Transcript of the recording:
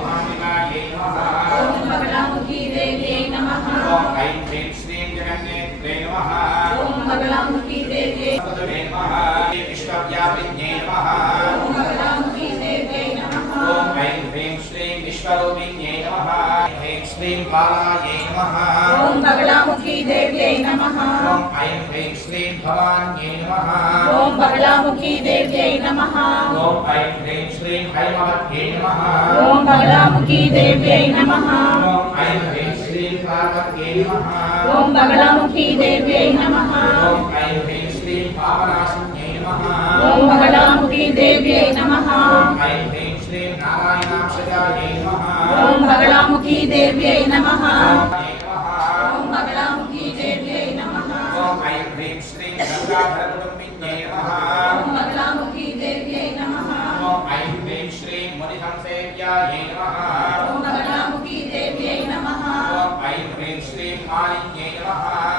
महामिकायै नमः ओम बगलामुखी देव्यै नमः ओम ऐं ह्रीं श्रीं जगन्नेत्रे नमः ओम बगलामुखी देव्यै नमः विश्वव्यापिन्यै नमः ओम बगलामुखी देव्यै नमः ओम ऐं ह्रीं श्रीं विश्वरूपिण्यै नमः ऐं श्रीं बालायै नमः ओम बगलामुखी देव्यै नमः ओम ऐं ह्रीं श्रीं भवान्यै नमः ओम बगलामुखी देव्यै नमः ओम ऐं ह्रीं श्रीं हैमवत्यै नमः ओम बगलामुखी देव्यै नमः ओम ऐं ह्रीं श्रीं पार्वत्यै नमः ओम बगलामुखी देव्यै नमः ओम ऐं ह्रीं श्रीं पापनाशिन्यै नमः ओम बगलामुखी देव्यै नमः ओम ऐं ह्रीं श्रीं नारायणाक्षजायै नमः ओम बगलामुखी देव्यै नमः ओम बगलामुखी देव्यै नमः ओम ऐं ह्रीं श्रीं गंगाधरकुटुम्बिन्यै नमः ओम बगलामुखी देव्यै नमः ओम ऐं ह्रीं श्रीं मुनिसंसेव्यायै नमः ओम बगलामुखी देव्यै नमः ओम ऐं ह्रीं श्रीं मालिन्यै नमः